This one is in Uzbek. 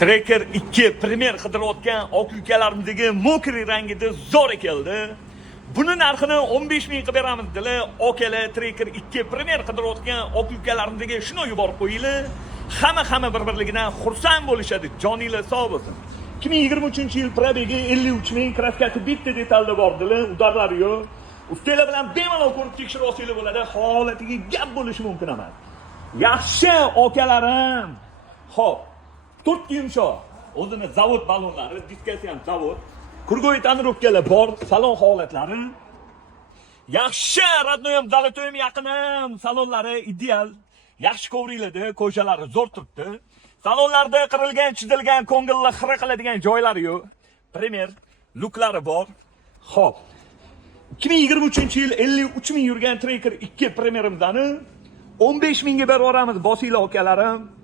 Tracker 2 Premier qidirayotgan oq ukalarimizdagi mokri rangida zo'r keldi. Buni narxini 15 ming qilib beramiz dedilar. Okalar Tracker 2 Premier qidirayotgan oq ukalarimizga shuni yuborib qo'yinglar. Hamma bir-birligidan xursand bo'lishadi. Joninglar sog' bo'lsin. 2023-yil probegi 53 ming, kraskasi bitta detalda bordilar, udarlari yo'q. Ustalar bilan bemalol ko'rib tekshirib olsanglar bo'ladi. Holatiga gap bo'lishi mumkin emas. Yaxshi okalarim. Xo'p. 4 yumshoq. O'zini zavod balonlari, diskasi ham zavod. Kurgoy tonirovkalar bor, salon holatlari. Yaxshi, radnoy ham, zalotoy ham yaqinim, salonlari ideal. Yaxshi kovringlarda, ko'chalari zo'r turibdi. Salonlarda qirilgan, chizilgan, ko'ngilni xira qiladigan joylari yo'q. Premier luklari bor. Xo'p. 2023-yil 53 ming yurgan Tracker 2 Premierimizdan 15 mingga berib yuboramiz, bosinglar okalarim.